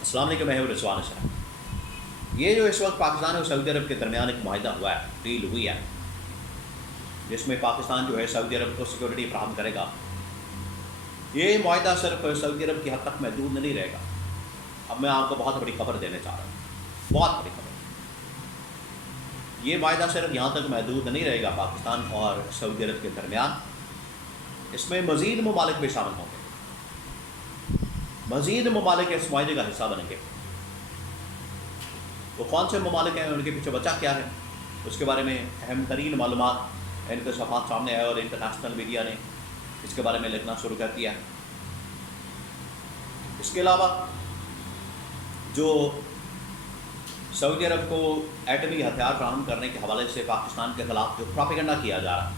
السلام علیکم، میں ہوں رضوان اسرا۔ یہ جو اس وقت پاکستان اور سعودی عرب کے درمیان ایک معاہدہ ہوا ہے، ڈیل ہوئی ہے، جس میں پاکستان جو ہے سعودی عرب کو سیکورٹی فراہم کرے گا، یہ معاہدہ صرف سعودی عرب کی حد تک محدود نہیں رہے گا۔ اب میں آپ کو بہت بڑی خبر دینے چاہ رہا ہوں، بہت بڑی خبر۔ یہ معاہدہ صرف یہاں تک محدود نہیں رہے گا پاکستان اور سعودی عرب کے درمیان، اس میں مزید ممالک بھی شامل ہوں گے، مزید ممالک اس معاہدے کا حصہ بنیں گے۔ وہ کون سے ممالک ہیں، ان کے پیچھے وجہ کیا ہے، اس کے بارے میں اہم ترین معلومات ان کے صفحات سامنے آئے اور انٹرنیشنل میڈیا نے اس کے بارے میں لکھنا شروع کر دیا۔ اس کے علاوہ جو سعودی عرب کو ایٹمی ہتھیار فراہم کرنے کے حوالے سے پاکستان کے خلاف جو پروپیگنڈا کیا جا رہا ہے،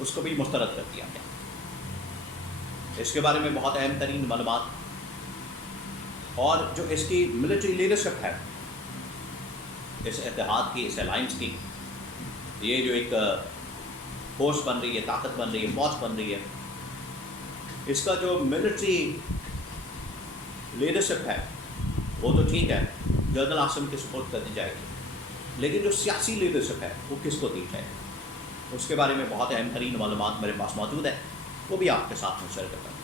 اس کو بھی مسترد کر دیا گیا۔ اس کے بارے میں بہت اہم ترین معلومات، اور جو اس کی ملٹری لیڈرشپ ہے اس اتحاد کی، اس الائنس کی، یہ جو ایک فورس بن رہی ہے، طاقت بن رہی ہے، فوج بن رہی ہے، اس کا جو ملٹری لیڈرشپ ہے وہ تو ٹھیک ہے، جنرل عاصم کی سپورٹ کر دی جائے گی، لیکن جو سیاسی لیڈرشپ ہے وہ کس کو دی جائے گی، اس کے بارے میں بہت اہم ترین معلومات میرے پاس موجود ہے، وہ بھی آپ کے ساتھ میں شیئر کرتا ہوں۔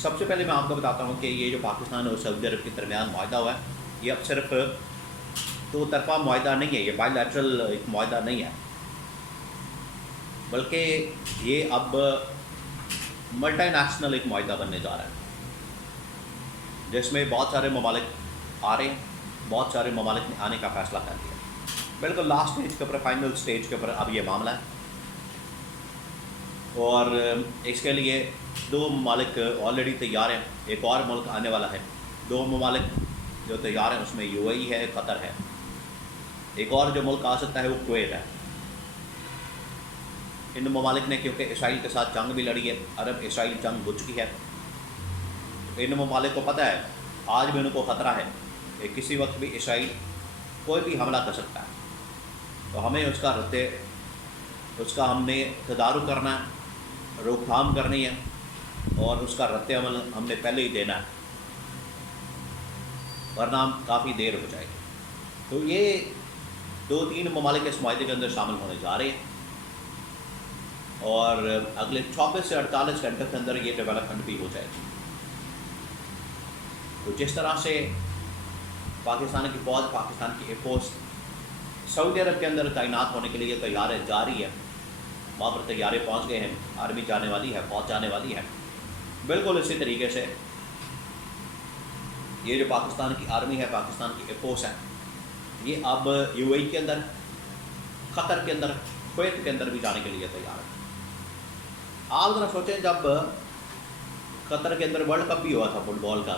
سب سے پہلے میں آپ کو بتاتا ہوں کہ یہ جو پاکستان اور سعودی عرب کے درمیان معاہدہ ہوا ہے، یہ اب صرف دو طرفہ معاہدہ نہیں ہے، یہ بائی لیٹرل ایک معاہدہ نہیں ہے، بلکہ یہ اب ملٹی نیشنل ایک معاہدہ بننے جا رہا ہے، جس میں بہت سارے ممالک آ رہے ہیں، بہت سارے ممالک نے آنے کا فیصلہ کر لیا۔ بالکل لاسٹ سٹیج کے اوپر، فائنل سٹیج کے اوپر اب یہ معاملہ ہے، اور اس کے لیے دو ممالک آلریڈی تیار ہیں، ایک اور ملک آنے والا ہے۔ دو ممالک جو تیار ہیں اس میں یو اے ای ہے، قطر ہے، ایک اور جو ملک آ سکتا ہے وہ کویت ہے۔ ان ممالک نے کیونکہ اسرائیل کے ساتھ جنگ بھی لڑی ہے، عرب اسرائیل جنگ ہو چکی ہے، ان ممالک کو پتہ ہے آج بھی ان کو خطرہ ہے کہ کسی وقت بھی اسرائیل کوئی بھی حملہ کر سکتا ہے، تو ہمیں اس کا ہم نے تدارک کرنا ہے، روک تھام کرنی ہے، اور اس کا رد عمل ہم نے پہلے ہی دینا ہے، ورنہ کافی دیر ہو جائے گی۔ تو یہ دو تین ممالک اس معاہدے کے اندر شامل ہونے جا رہے ہیں، اور اگلے 24 سے 48 گھنٹے کے اندر یہ ڈیولپمنٹ بھی ہو جائے گی۔ تو جس طرح سے پاکستان کی فوج، پاکستان کی ایئر فورس سعودی عرب کے اندر تعینات ہونے کے لیے تیاری جا رہی ہے، وہاں پر طیارے پہنچ گئے ہیں، آرمی جانے والی ہے، فوج جانے والی ہے، بالکل اسی طریقے سے یہ جو پاکستان کی آرمی ہے، پاکستان کی ایئر فورس ہے، یہ اب یو اے ای کے اندر، قطر کے اندر، کویت کے اندر بھی جانے کے لیے تیار ہے۔ آپ ذرا سوچیں، جب قطر کے اندر ورلڈ کپ بھی ہوا تھا فٹ بال کا،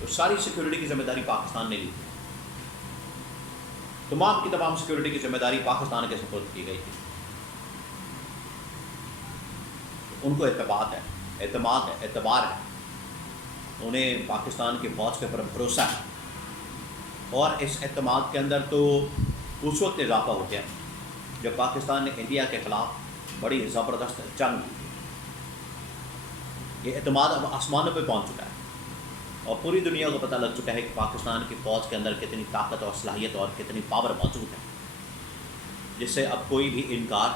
تو ساری سیکورٹی کی ذمہ داری پاکستان نے لی تھی، تمام کی تمام سیکورٹی کی ذمہ داری پاکستان کے سپرد کی گئی تھی۔ ان کو اعتماد ہے، اعتبار ہے، انہیں پاکستان کی فوج کے اوپر بھروسہ ہے، اور اس اعتماد کے اندر تو اس وقت اضافہ ہو گیا جب پاکستان نے انڈیا کے خلاف بڑی زبردست جنگ کی۔ یہ اعتماد اب آسمانوں پہ پہنچ چکا ہے، اور پوری دنیا کو پتہ لگ چکا ہے کہ پاکستان کی فوج کے اندر کتنی طاقت اور صلاحیت اور کتنی پاور موجود ہے، جس سے اب کوئی بھی انکار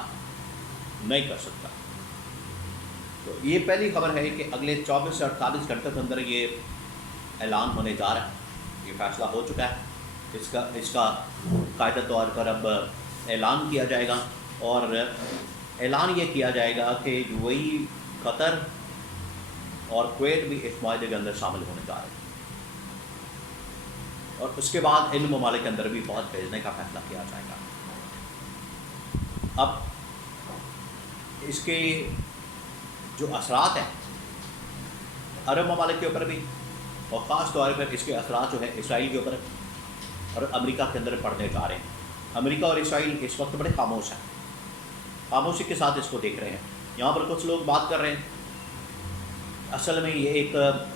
نہیں کر سکتا۔ تو یہ پہلی خبر ہے کہ اگلے 24 سے 48 گھنٹے کے اندر یہ اعلان ہونے جا رہا ہے، یہ فیصلہ ہو چکا ہے، اس کا قاعدہ طور پر اب اعلان کیا جائے گا، اور اعلان یہ کیا جائے گا کہ یو اے ای، قطر اور کویت بھی اس معاہدے کے اندر شامل ہونے جا رہے ہیں، اور اس کے بعد ان ممالک کے اندر بھی فوج بھیجنے کا فیصلہ کیا جائے گا۔ اب اس کے جو اثرات ہیں عرب ممالک کے اوپر بھی، اور خاص طور پر اس کے اثرات جو ہیں اسرائیل کے اوپر اور امریکہ کے اندر پڑنے جا رہے ہیں۔ امریکہ اور اسرائیل اس وقت بڑے خاموش ہیں، خاموشی کے ساتھ اس کو دیکھ رہے ہیں۔ یہاں پر کچھ لوگ بات کر رہے ہیں، اصل میں یہ ایک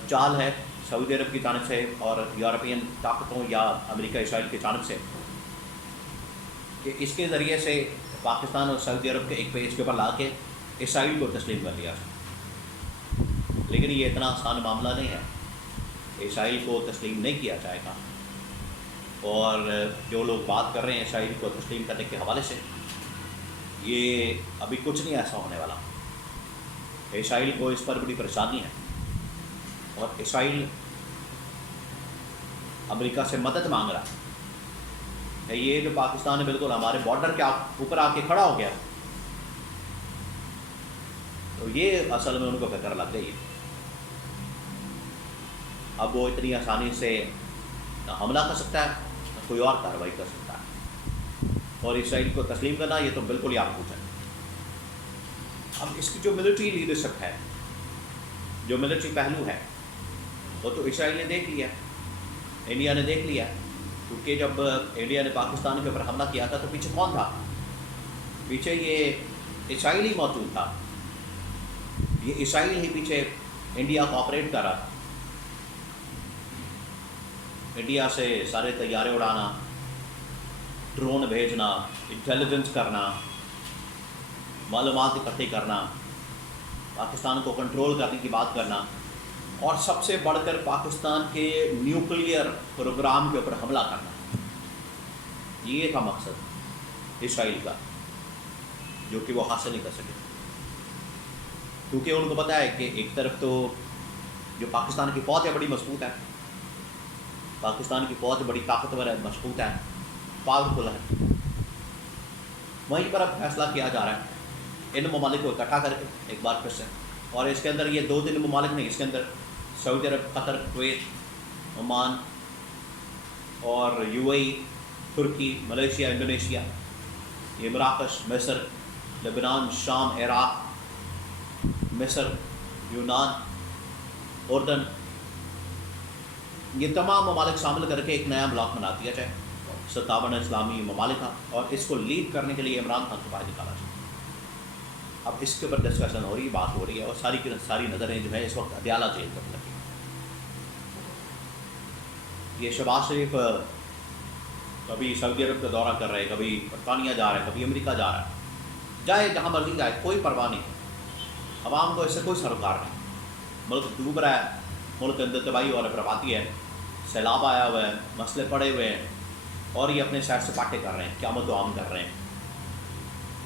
چال ہے سعودی عرب کی جانب سے اور یورپین طاقتوں یا امریکہ اسرائیل کی جانب سے، کہ اس کے ذریعے سے پاکستان اور سعودی عرب کے ایک پیج کے اوپر لا کے اسرائیل کو تسلیم کر لیا جائے، لیکن یہ اتنا آسان معاملہ نہیں ہے۔ اسرائیل کو تسلیم نہیں کیا جائے گا، اور جو لوگ بات کر رہے ہیں اسرائیل کو تسلیم کرنے کے حوالے سے، یہ ابھی کچھ نہیں ایسا ہونے والا۔ اسرائیل کو اس پر بڑی پریشانی ہے، اور اسرائیل امریکہ سے مدد مانگ رہا ہے۔ یہ جو پاکستان ہے بالکل ہمارے بارڈر کے اوپر آ کے کھڑا ہو گیا، تو یہ اصل میں ان کو فکر لگ گئی ہے۔ اب وہ اتنی آسانی سے نہ حملہ کر سکتا ہے نہ کوئی اور کارروائی کر سکتا ہے، اور اسرائیل کو تسلیم کرنا یہ تو بالکل ہی آپ پوچھیں۔ اب اس کی جو ملٹری لیڈرشپ ہے، جو ملٹری پہلو ہے، وہ تو اسرائیل نے دیکھ لیا، انڈیا نے دیکھ لیا، کیونکہ جب انڈیا نے پاکستان کے اوپر حملہ کیا تھا تو پیچھے کون تھا؟ پیچھے یہ اسرائیل ہی موجود تھا، یہ اسرائیل ہی پیچھے انڈیا کو آپریٹ کر رہا تھا۔ انڈیا سے سارے طیارے اڑانا، ڈرون بھیجنا، انٹیلیجنس کرنا، معلومات اکٹھی کرنا، پاکستان کو کنٹرول کرنے کی بات کرنا، اور سب سے بڑھ کر پاکستان کے نیوکلیئر پروگرام کے اوپر حملہ کرنا، یہ تھا مقصد اسرائیل کا، جو کہ وہ حاصل نہیں کر سکے، کیونکہ ان کو پتہ ہے کہ ایک طرف تو جو پاکستان کی فوج ہے بڑی مضبوط ہے، پاکستان کی فوج بڑی طاقتور ہے، مضبوط ہے، پاورفل ہے، وہیں پر اب فیصلہ کیا جا رہا ہے ان ممالک کو اکٹھا کر کے ایک بار پھر سے، اور اس کے اندر یہ 2-3 ممالک نہیں، اس کے اندر سعودی عرب، قطر، کویت، عمان اور UAE، ترکی، ملیشیا، انڈونیشیا، یہ مراکش، مصر، لبنان، شام، عراق، مصر، یونان، اردن، یہ تمام ممالک شامل کر کے ایک نیا بلاک بنا دیا جائے 57 اسلامی ممالک کا، اور اس کو لیڈ کرنے کے لیے عمران خان کو باہر نکالا جائے۔ اب اس کے اوپر ڈسکشن ہو رہی ہے، بات ہو رہی ہے، اور ساری کی ساری نظریں جو ہے اس وقت عدالہ جیل پر لگی۔ یہ شہباز شریف کبھی سعودی عرب کا دورہ کر رہے، کبھی برطانیہ جا رہے، کبھی امریکہ جا رہا ہے، جائے جہاں مرضی جائے، کوئی پرواہ نہیں، عوام کو اس سے کوئی سروکار نہیں۔ ملک ڈوب رہا ہے، ملک اندر تباہی اور بربادی ہے، سیلاب آیا ہوا ہے، مسئلے پڑے ہوئے ہیں، اور یہ اپنے سائڈ سے باتیں کر رہے ہیں، قیامت و عام کر رہے ہیں،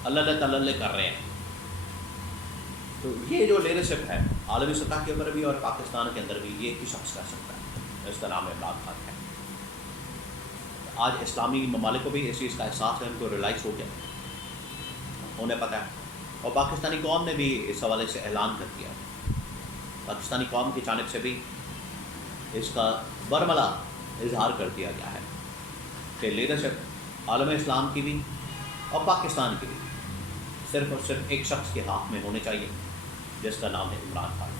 اللہ تعالی کر رہے ہیں۔ تو یہ جو لیڈرشپ ہے عالمی سطح کے اوپر بھی اور پاکستان کے اندر بھی، یہ ایک ہی شخص کر سکتا ہے، اس کا نام عمران خان ہے۔ آج اسلامی ممالک کو بھی اس چیز کا احساس ہے، ان کو ریلائز ہو گیا، انہیں پتہ ہے، اور پاکستانی قوم نے بھی اس حوالے سے اعلان کر دیا، پاکستانی قوم کی جانب سے بھی اس کا برملا اظہار کر دیا گیا ہے کہ لیڈرشپ عالم اسلام کی بھی اور پاکستان کی بھی صرف اور صرف ایک شخص کے ہاتھ میں ہونے چاہیے، جس کا نام ہے عمران خان۔